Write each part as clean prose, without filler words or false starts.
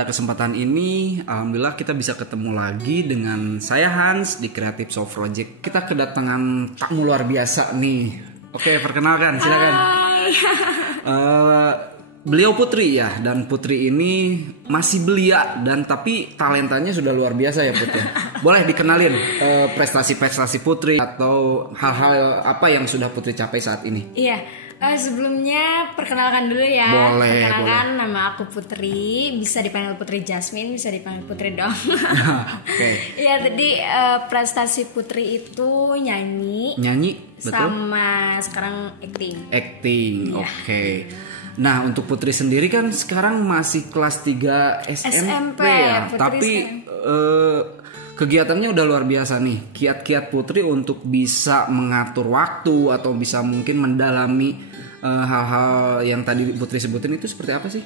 pada kesempatan ini alhamdulillah kita bisa ketemu lagi dengan saya Hans di Creative Soul Project. Kita kedatangan tamu luar biasa nih. Oke, perkenalkan, silakan. Beliau Putri ya, dan Putri ini masih belia dan tapi talentanya sudah luar biasa ya Putri. Boleh dikenalin prestasi-prestasi Putri atau hal-hal apa yang sudah Putri capai saat ini? Iya, sebelumnya perkenalkan dulu ya. Boleh. Nama aku Putri, bisa dipanggil Putri Jasmine, bisa dipanggil Putri dong. Oke. Iya, tadi prestasi Putri itu nyanyi, betul? sama sekarang acting. Ya. Oke. Nah, untuk Putri sendiri kan sekarang masih kelas 3 SMP ya. Putri tapi kegiatannya udah luar biasa nih. Kiat-kiat Putri untuk bisa mengatur waktu atau bisa mungkin mendalami hal-hal yang tadi Putri sebutin itu seperti apa sih?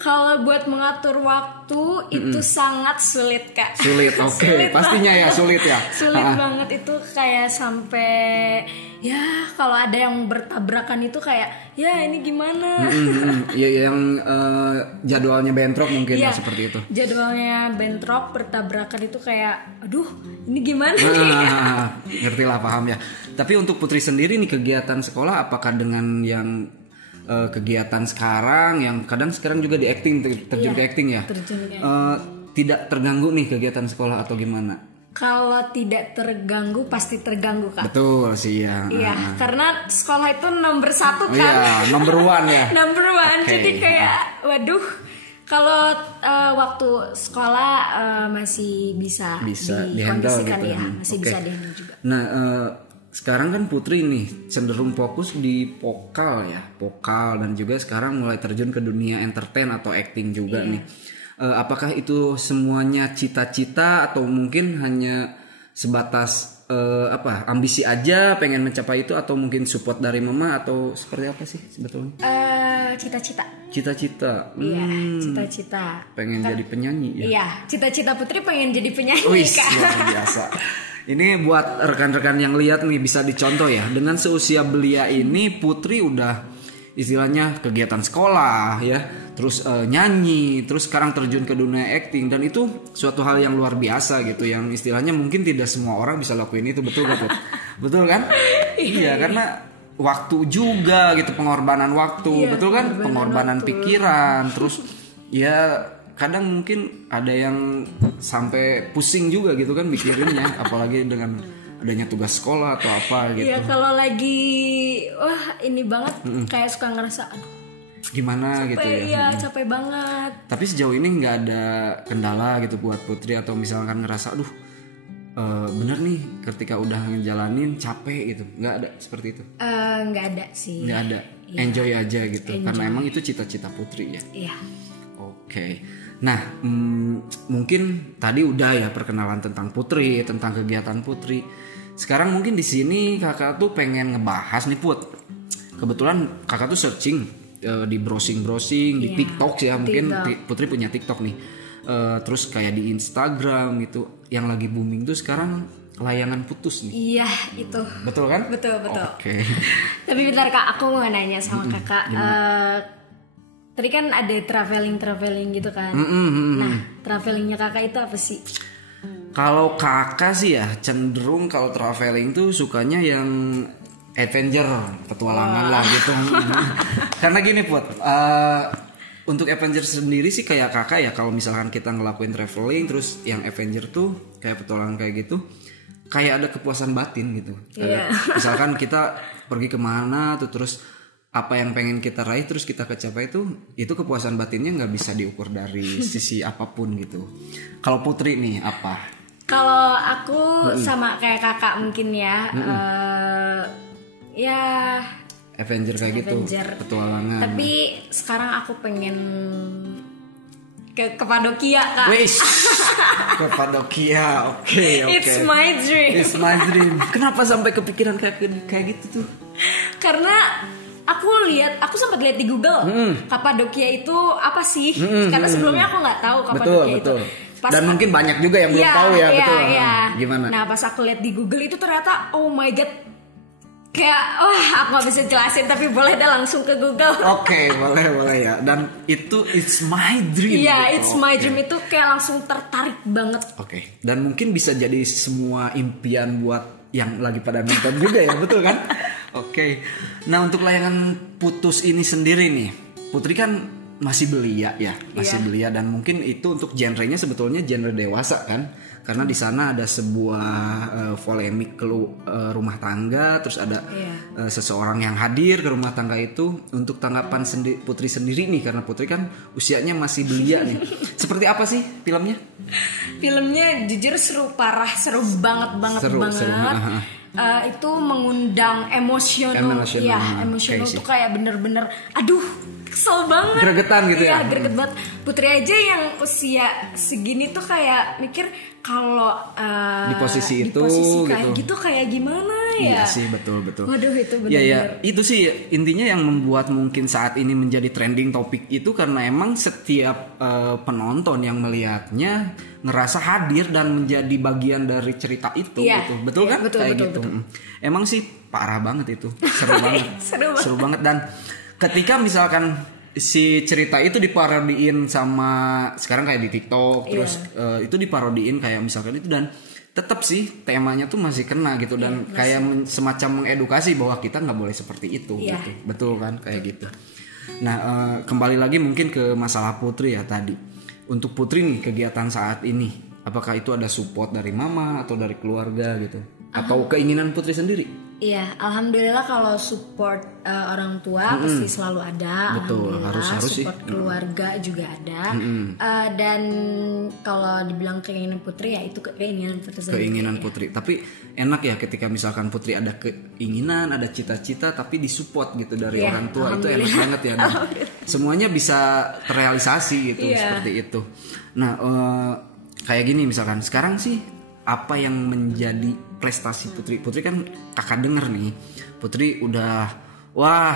Kalau buat mengatur waktu itu sangat sulit, Kak. Sulit, oke. Pastinya ya sulit ya. Sulit banget itu, kayak sampai ya kalau ada yang bertabrakan itu kayak ya ini gimana? Ya yang jadwalnya bentrok mungkin ya seperti itu. Jadwalnya bentrok, bertabrakan itu kayak aduh, ini gimana nih? Ngerti lah, paham ya. Tapi untuk Putri sendiri nih, kegiatan sekolah apakah dengan yang kegiatan sekarang yang kadang sekarang juga di acting, terjun ke acting ya, tidak terganggu nih kegiatan sekolah atau gimana? Kalau tidak terganggu pasti terganggu, Kak. Betul sih ya. Iya, karena sekolah itu nomor 1 kan. Iya, number one ya. Number one. Okay. Jadi kayak waduh, kalau waktu sekolah masih bisa di-handle gitu ya, masih bisa di-handle juga. Nah, sekarang kan Putri nih cenderung fokus di vokal dan juga sekarang mulai terjun ke dunia entertain atau acting juga nih. Apakah itu semuanya cita-cita atau mungkin hanya sebatas ambisi aja pengen mencapai itu, atau mungkin support dari mama, atau seperti apa sih sebetulnya? Cita-cita. Iya, cita-cita. Pengen jadi penyanyi ya? Iya, cita-cita Putri pengen jadi penyanyi. Kak. Luar biasa. Ini buat rekan-rekan yang lihat nih bisa dicontoh ya. Dengan seusia belia ini Putri udah istilahnya kegiatan sekolah ya, terus nyanyi, terus sekarang terjun ke dunia acting, dan itu suatu hal yang luar biasa gitu, yang istilahnya mungkin tidak semua orang bisa lakuin itu, betul gak Put? Betul kan? Iya, karena waktu juga gitu, pengorbanan waktu, betul kan? Pengorbanan pikiran, terus ya kadang mungkin ada yang sampai pusing juga gitu kan mikirinnya, apalagi dengan adanya tugas sekolah atau apa gitu. Iya, kalau lagi ini banget kayak suka ngerasa aduh gimana capek, gitu ya. Iya, capek banget. Tapi sejauh ini nggak ada kendala gitu buat Putri, atau misalkan ngerasa aduh bener nih ketika udah ngejalanin capek gitu, nggak ada seperti itu? Nggak ada sih. Nggak ada. Iya. Enjoy aja gitu. Enjoy. Karena emang itu cita-cita Putri ya. Iya. Oke. Nah, mungkin tadi udah ya perkenalan tentang Putri, tentang kegiatan Putri. Sekarang mungkin di sini kakak tuh pengen ngebahas nih Put. Kebetulan kakak tuh searching di browsing di TikTok ya, mungkin Putri punya TikTok nih. Terus kayak di Instagram gitu, yang lagi booming tuh sekarang layangan putus nih. Iya, itu. Betul kan? Betul. Oke. Tapi bentar Kak, aku mau nanya sama kakak. Tadi kan ada traveling gitu kan. Nah, travelingnya kakak itu apa sih? Kalau kakak sih ya cenderung kalau traveling tuh sukanya yang adventure, petualangan lah gitu. Karena gini Put, untuk adventure sendiri sih kayak kakak ya, kalau misalkan kita ngelakuin traveling terus yang adventure tuh kayak petualangan kayak gitu, kayak ada kepuasan batin gitu. Misalkan kita pergi kemana tuh, terus apa yang pengen kita raih terus kita kecapai, itu kepuasan batinnya nggak bisa diukur dari sisi apapun gitu. Kalau Putri nih apa? Kalau aku sama kayak kakak mungkin ya, ya Avenger kayak gitu, petualangan. Tapi sekarang aku pengen ke Kapadokia, Kak. Wish, Kapadokia, oke. It's my dream. It's my dream. Kenapa sampai kepikiran kayak gitu tuh? Karena aku sempat lihat di Google Kapadokia itu apa sih? Karena sebelumnya aku nggak tahu Kapadokia itu. Dan mungkin banyak juga yang belum tahu ya, betul. Iya. Gimana? Nah, pas aku lihat di Google itu ternyata oh my god, kayak aku nggak bisa jelasin, tapi boleh dah langsung ke Google. Oke, boleh ya. Dan itu it's my dream. Iya, it's my dream itu kayak langsung tertarik banget. Oke. Dan mungkin bisa jadi semua impian buat yang lagi pada nonton juga ya, betul kan? Oke. Nah, untuk layangan Putus ini sendiri nih, Putri kan masih belia ya, belia, dan mungkin itu untuk genrenya sebetulnya genre dewasa kan, karena di sana ada sebuah polemik rumah tangga, terus ada seseorang yang hadir ke rumah tangga itu. Untuk tanggapan Putri sendiri nih, karena Putri kan usianya masih belia nih, seperti apa sih filmnya? Filmnya jujur seru parah, seru banget. Itu mengundang emosional tuh kayak bener-bener aduh kesel banget, gregetan gitu ya. Greget banget. Putri aja yang usia segini tuh kayak mikir kalau di posisi itu kayak gitu kayak gimana ya. Iya sih, betul. Waduh, itu benar-benar. Ya, itu sih intinya yang membuat mungkin saat ini menjadi trending topik itu, karena emang setiap penonton yang melihatnya ngerasa hadir dan menjadi bagian dari cerita itu gitu. Betul kan? Betul. Emang sih parah banget itu. Seru banget. Seru banget. Dan ketika misalkan si cerita itu diparodiin sama sekarang kayak di TikTok, terus itu diparodiin kayak misalkan itu, dan tetap sih temanya tuh masih kena gitu, dan kayak semacam mengedukasi bahwa kita nggak boleh seperti itu gitu. Betul kan, kayak gitu. Nah, kembali lagi mungkin ke masalah Putri ya tadi. Untuk Putri nih, kegiatan saat ini, apakah itu ada support dari mama atau dari keluarga gitu, atau keinginan Putri sendiri? Iya, alhamdulillah kalau support orang tua pasti selalu ada. Betul, harus support sih. Keluarga juga ada. Dan kalau dibilang keinginan Putri ya itu keinginan Putri sendiri. Keinginan Putri. Tapi enak ya ketika misalkan Putri ada keinginan, ada cita-cita, tapi disupport gitu dari orang tua, itu enak banget ya. Nah, semuanya bisa terrealisasi gitu, seperti itu. Nah, kayak gini misalkan sekarang sih, apa yang menjadi prestasi Putri? Putri kan kakak denger nih, Putri udah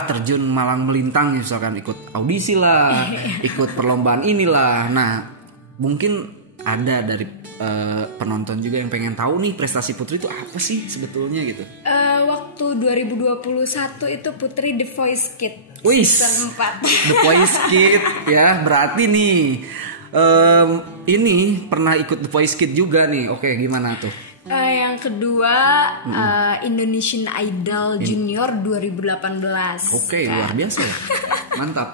terjun malang melintang misalkan, ikut audisi lah, ikut perlombaan inilah. Nah, mungkin ada dari penonton juga yang pengen tahu nih, prestasi Putri itu apa sih sebetulnya gitu. Waktu 2021 itu Putri The Voice Kids season 4. The Voice Kids ya, berarti nih ini pernah ikut The Voice Kids juga nih. Oke, gimana tuh? Yang kedua Indonesian Idol Junior 2018. Oke, luar biasa ya. Mantap.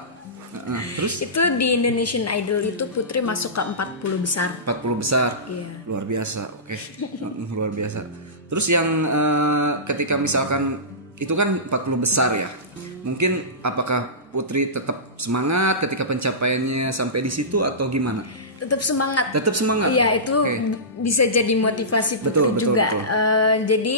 Terus itu di Indonesian Idol itu Putri masuk ke 40 besar. 40 besar. Iya. Luar biasa. Oke. Luar biasa. Terus yang ketika misalkan itu kan 40 besar ya. Mungkin apakah Putri tetap semangat ketika pencapaiannya sampai di situ atau gimana? Tetap semangat. Iya, itu bisa jadi motivasi Putri juga. Betul. Jadi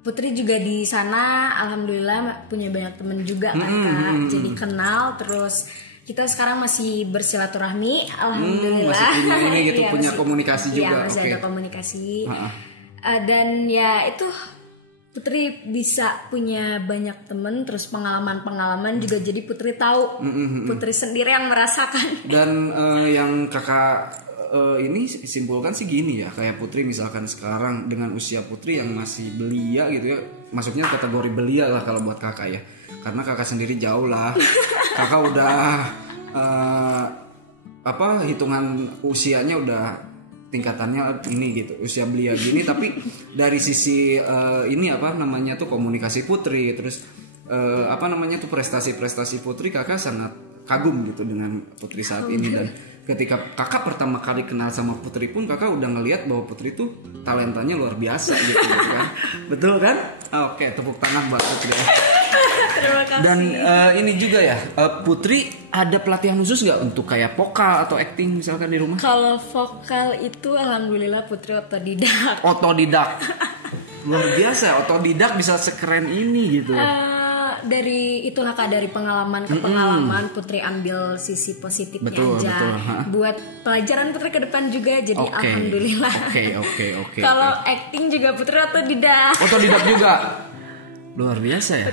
Putri juga di sana alhamdulillah punya banyak temen juga kan Kak. Jadi kenal, terus kita sekarang masih bersilaturahmi alhamdulillah. Masih punya ini gitu, punya komunikasi juga. Iya, masih ada komunikasi. Dan ya itu Putri bisa punya banyak temen, terus pengalaman juga, jadi Putri tahu, Putri sendiri yang merasakan. Dan yang kakak ini simpulkan sih gini ya, kayak Putri misalkan sekarang dengan usia Putri yang masih belia gitu ya, masuknya kategori belia lah kalau buat kakak ya, karena kakak sendiri jauh lah, kakak udah hitungan usianya udah tingkatannya ini gitu, usia belia gini. Tapi dari sisi ini komunikasi Putri, terus prestasi Putri, kakak sangat kagum gitu dengan Putri saat ini. Dan ketika kakak pertama kali kenal sama Putri pun kakak udah ngelihat bahwa Putri itu talentanya luar biasa gitu kan. Betul kan? Oke, tepuk tangan buat Putri. Terima kasih. Dan ini juga ya, Putri ada pelatihan khusus nggak untuk kayak vokal atau acting misalkan di rumah? Kalau vokal itu alhamdulillah Putri otodidak. Luar biasa, otodidak bisa sekeren ini gitu. Dari pengalaman ke pengalaman Putri ambil sisi positifnya aja. Buat pelajaran Putri ke depan juga, jadi alhamdulillah. Oke. Kalau acting juga Putri otodidak. Otodidak juga. Luar biasa ya.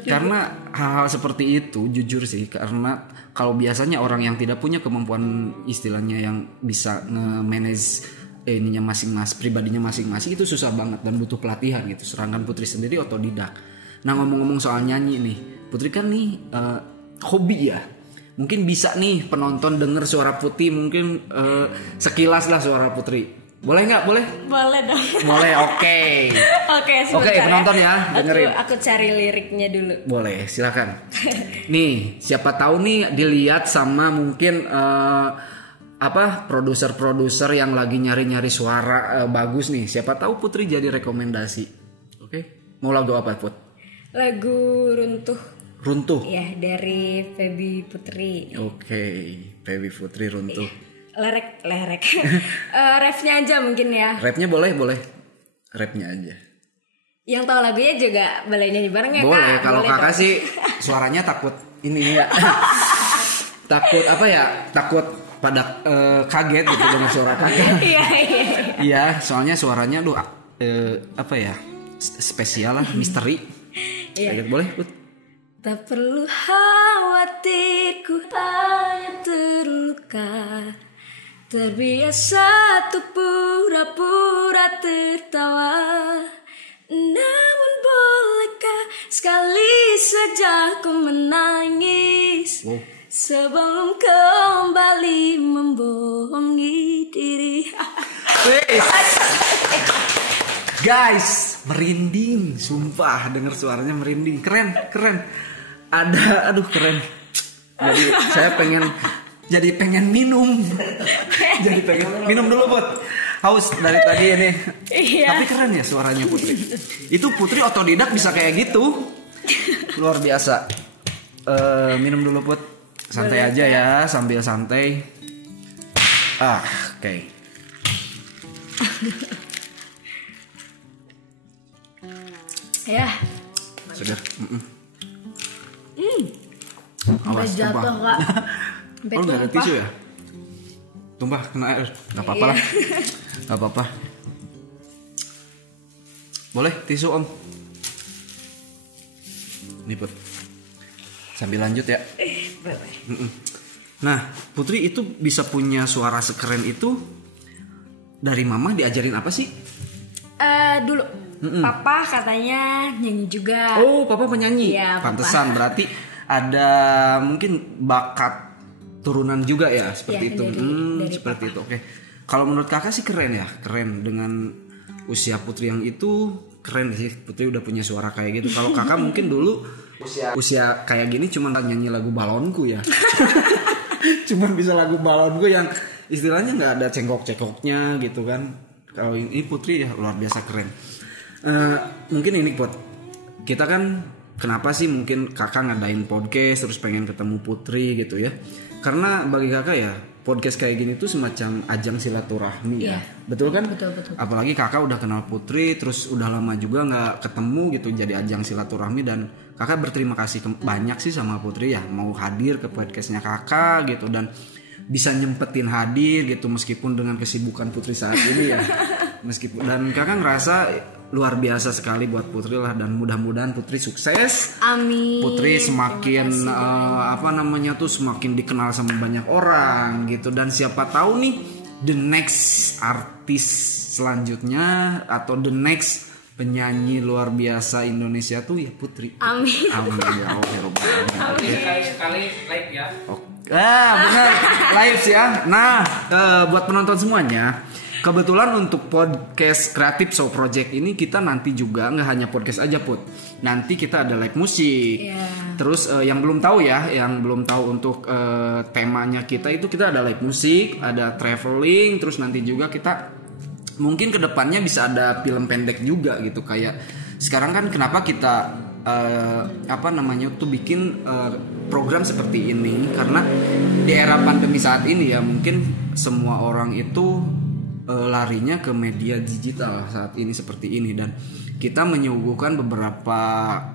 Karena hal-hal seperti itu jujur sih, karena kalau biasanya orang yang tidak punya kemampuan istilahnya yang bisa nge-manage pribadinya masing-masing itu susah banget dan butuh pelatihan gitu. Sedangkan Putri sendiri otodidak. Nah ngomong-ngomong soal nyanyi nih, Putri kan nih hobi ya. Mungkin bisa nih penonton denger suara Putri, mungkin sekilas lah suara Putri. Boleh nggak? Boleh? Boleh dong. Boleh, oke. Oke, penonton ya, dengerin. Aku cari liriknya dulu. Boleh, silakan. Nih, siapa tahu nih dilihat sama mungkin produser-produser yang lagi nyari-nyari suara bagus nih. Siapa tahu Putri jadi rekomendasi. Oke. Mau lagu apa, Put? Lagu Runtuh. Ya, dari Feby Putri. Oke, Feby Putri Runtuh. Lerek. Refnya aja mungkin ya. Rapnya boleh. Rapnya aja. Yang tahu lagunya juga boleh nyanyi bareng ya, boleh, Kak? Kalau kakak sih suaranya takut ini ya. Takut pada kaget gitu dengan suara kakak. Iya, soalnya suaranya spesial lah, misteri. Iya. Boleh, Put? Tak perlu khawatir, ku hanya terluka, terbiasa tuh pura-pura tertawa. Namun bolehkah sekali saja ku menangis, sebelum kembali membohongi diri. Guys, merinding, sumpah denger suaranya merinding, keren. Keren. Jadi saya pengen minum. Minum dulu, Put. Haus dari tadi ini. Iya. Tapi keren ya suaranya Putri. Itu Putri otodidak bisa kayak gitu. Luar biasa. Minum dulu, Put. Santai aja ya, sambil santai. Oke. Ya. Sudah. Awas jatuh, Kak. Oh, nggak ada tisu ya? Tumpah kena air. Nggak apa-apa lah. Nggak apa-apa. Boleh tisu, Om. Nih, Put. Sambil lanjut ya. Boleh. Nah, Putri itu bisa punya suara sekeren itu dari Mama diajarin apa sih? Dulu Papa katanya nyanyi juga. Oh, Papa penyanyi. Iya, Pantesan berarti ada mungkin bakat turunan juga ya seperti itu. Dari seperti Papa. Itu. Oke. Kalau menurut Kakak sih keren ya, keren dengan usia Putri yang itu keren sih. Putri udah punya suara kayak gitu. Kalau Kakak mungkin dulu usia kayak gini cuma nyanyi lagu balonku ya. Cuman bisa lagu balonku yang istilahnya nggak ada cengkok-cengkoknya gitu kan. Kalau ini Putri ya luar biasa keren. Mungkin ini Put, kita kan kenapa sih mungkin Kakak ngadain podcast terus pengen ketemu Putri gitu ya? Karena bagi Kakak ya podcast kayak gini tuh semacam ajang silaturahmi ya, betul kan? Betul. Apalagi Kakak udah kenal Putri, terus udah lama juga nggak ketemu gitu, jadi ajang silaturahmi dan Kakak berterima kasih banyak sih sama Putri ya, mau hadir ke podcastnya Kakak gitu dan bisa nyempetin hadir gitu meskipun dengan kesibukan Putri saat ini ya. Meskipun dan Kakak ngerasa luar biasa sekali buat Putri lah dan mudah-mudahan Putri sukses. Amin. Putri semakin semakin dikenal sama banyak orang gitu dan siapa tahu nih the next artis selanjutnya atau the next penyanyi luar biasa Indonesia tuh ya Putri. Amin. Amin ya Allah. Sekali like ya. Benar live ya. Nah, buat penonton semuanya, kebetulan untuk podcast Creative Show Project ini kita nanti juga nggak hanya podcast aja Put. Nanti kita ada live musik. Terus yang belum tahu untuk temanya kita ada live musik, ada traveling, terus nanti juga kita mungkin kedepannya bisa ada film pendek juga gitu kayak sekarang kan kenapa kita bikin program seperti ini karena di era pandemi saat ini ya mungkin semua orang itu larinya ke media digital saat ini seperti ini dan kita menyuguhkan beberapa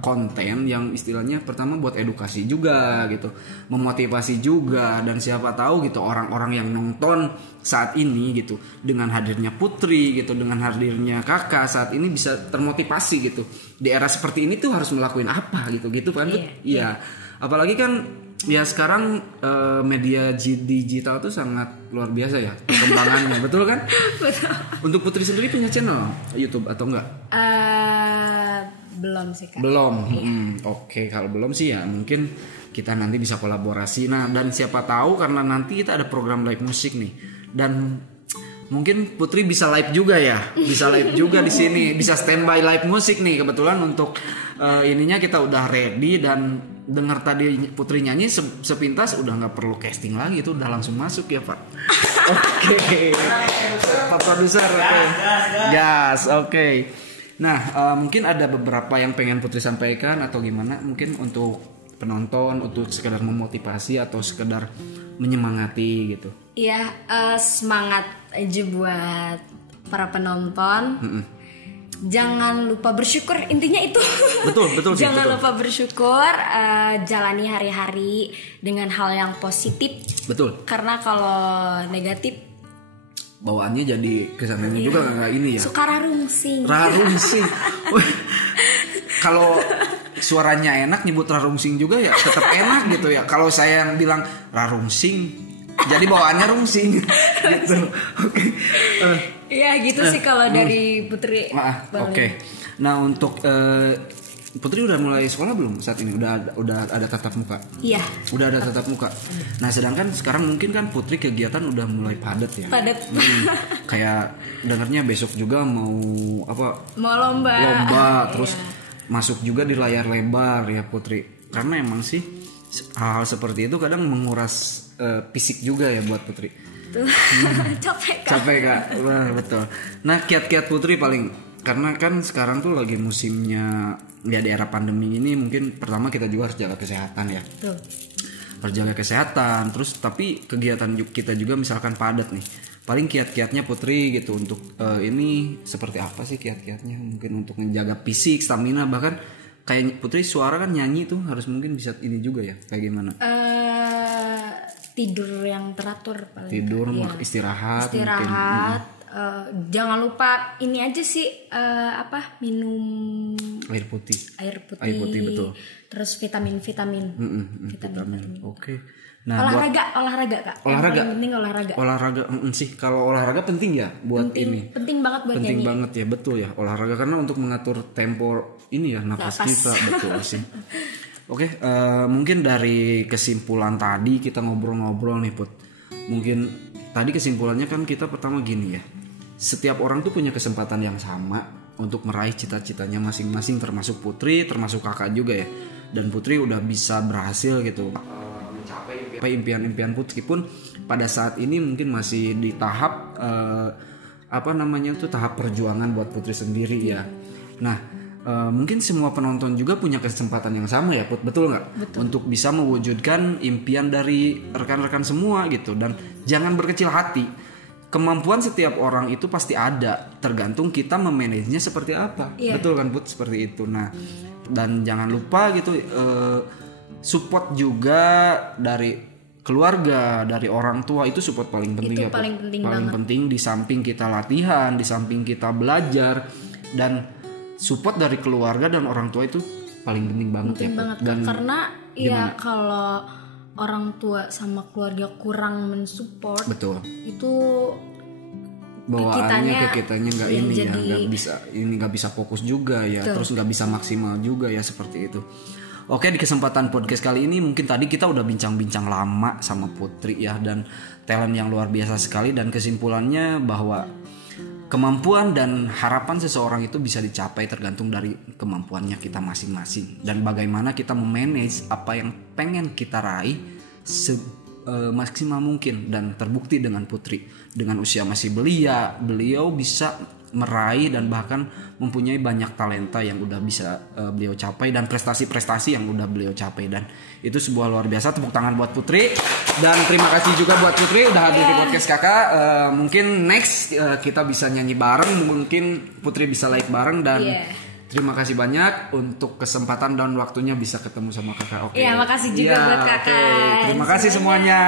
konten yang istilahnya pertama buat edukasi juga gitu, memotivasi juga dan siapa tahu gitu orang-orang yang nonton saat ini gitu dengan hadirnya Putri gitu, dengan hadirnya Kakak saat ini bisa termotivasi gitu. Di era seperti ini tuh harus melakukan apa gitu kan? Iya. Apalagi kan ya sekarang media digital tuh sangat luar biasa ya perkembangannya, betul kan? Betul. Untuk Putri sendiri punya channel YouTube atau enggak? Belum sih Kak. Belum. Oke, kalau belum sih ya mungkin kita nanti bisa kolaborasi. Nah, dan siapa tahu karena nanti kita ada program live musik nih. Dan mungkin Putri bisa live juga ya. Bisa live juga di sini, bisa standby live musik nih. Kebetulan untuk ininya kita udah ready dan dengar tadi Putri nyanyi sepintas udah nggak perlu casting lagi, itu udah langsung masuk ya Pak. Oke. Pak produser. Gas. Oke. Nah, mungkin ada beberapa yang pengen Putri sampaikan atau gimana? Mungkin untuk penonton, untuk sekedar memotivasi atau sekedar menyemangati gitu. Iya, semangat aja buat para penonton. Jangan lupa bersyukur, intinya itu. Betul. Jangan lupa bersyukur, jalani hari-hari dengan hal yang positif. Betul. Karena kalau negatif bawaannya jadi kesannya juga nggak ini ya. Suka rarungsing. Kalau suaranya enak nyebut rarungsing juga ya tetap enak gitu ya. Kalau saya yang bilang rarungsing, jadi bawaannya rungsing gitu. Oke. Iya gitu sih kalau dari Putri. Oke. Nah untuk Putri udah mulai sekolah belum saat ini? Udah ada tatap muka? Iya. Udah ada tatap muka. Nah sedangkan sekarang mungkin kan Putri kegiatan udah mulai padat ya. Padat. Kayak dengarnya besok juga mau apa? Mau lomba. Terus masuk juga di layar lebar ya Putri. Karena emang sih hal-hal seperti itu kadang menguras fisik juga ya buat Putri. Capek Kak. Wah, betul. Nah kiat-kiat Putri paling, karena kan sekarang tuh lagi musimnya ya di era pandemi ini, mungkin pertama kita juga harus jaga kesehatan ya. Betul. Harus jaga kesehatan, terus tapi kegiatan kita juga misalkan padat nih. Paling kiat-kiatnya Putri gitu untuk ini seperti apa sih kiat-kiatnya? Mungkin untuk menjaga fisik, stamina, bahkan kayak Putri suara kan nyanyi tuh harus mungkin bisa ini juga ya. Kayak gimana? Tidur yang teratur paling. Tidur, istirahat. Mungkin. Jangan lupa ini aja sih minum air putih. Air putih betul. Terus vitamin. Vitamin. Oke. Nah, olahraga Kak. Olahraga. Yang penting olahraga. Olahraga sih. Kalau olahraga penting ya buat ini. Penting banget buat penting nyanyi. banget ya, betul ya. Olahraga karena untuk mengatur tempo ini ya napas kita, betul sih. Oke, mungkin dari kesimpulan tadi kita ngobrol-ngobrol nih Put. Mungkin tadi kesimpulannya kan kita pertama gini ya. Setiap orang tuh punya kesempatan yang sama untuk meraih cita-citanya masing-masing, termasuk Putri, termasuk kakak juga ya. Dan Putri udah bisa berhasil gitu mencapai impian-impian Putri, pun pada saat ini mungkin masih di tahap tahap perjuangan buat Putri sendiri ya. Nah, mungkin semua penonton juga punya kesempatan yang sama ya Put, betul nggak? Untuk bisa mewujudkan impian dari rekan-rekan semua gitu. Dan jangan berkecil hati. Kemampuan setiap orang itu pasti ada, tergantung kita memanagenya seperti apa. Betul kan Put, seperti itu. Nah, dan jangan lupa gitu support juga dari keluarga, dari orang tua, itu support paling penting ya Put. Paling penting di samping kita latihan, di samping kita belajar, dan support dari keluarga dan orang tua itu paling penting banget ya. Dan karena ya kalau orang tua sama keluarga kurang mensupport, betul, itu bawaannya ke kitanya nggak ini ya, nggak bisa fokus juga ya. Betul. Terus nggak bisa maksimal juga ya, seperti itu. Oke, di kesempatan podcast kali ini mungkin tadi kita udah bincang-bincang lama sama Putri ya, dan talent yang luar biasa sekali. Dan kesimpulannya bahwa kemampuan dan harapan seseorang itu bisa dicapai tergantung dari kemampuannya kita masing-masing, dan bagaimana kita memanage apa yang pengen kita raih maksimal mungkin. Dan terbukti dengan Putri, dengan usia masih belia, beliau bisa meraih dan bahkan mempunyai banyak talenta yang udah bisa beliau capai, dan prestasi-prestasi yang udah beliau capai, dan itu sebuah luar biasa. Tepuk tangan buat Putri, dan terima kasih juga buat Putri udah hadir di podcast kakak. Mungkin next kita bisa nyanyi bareng, mungkin Putri bisa live bareng, dan terima kasih banyak untuk kesempatan dan waktunya bisa ketemu sama kakak. Oke. Makasih juga buat kakak. Terima kasih semuanya.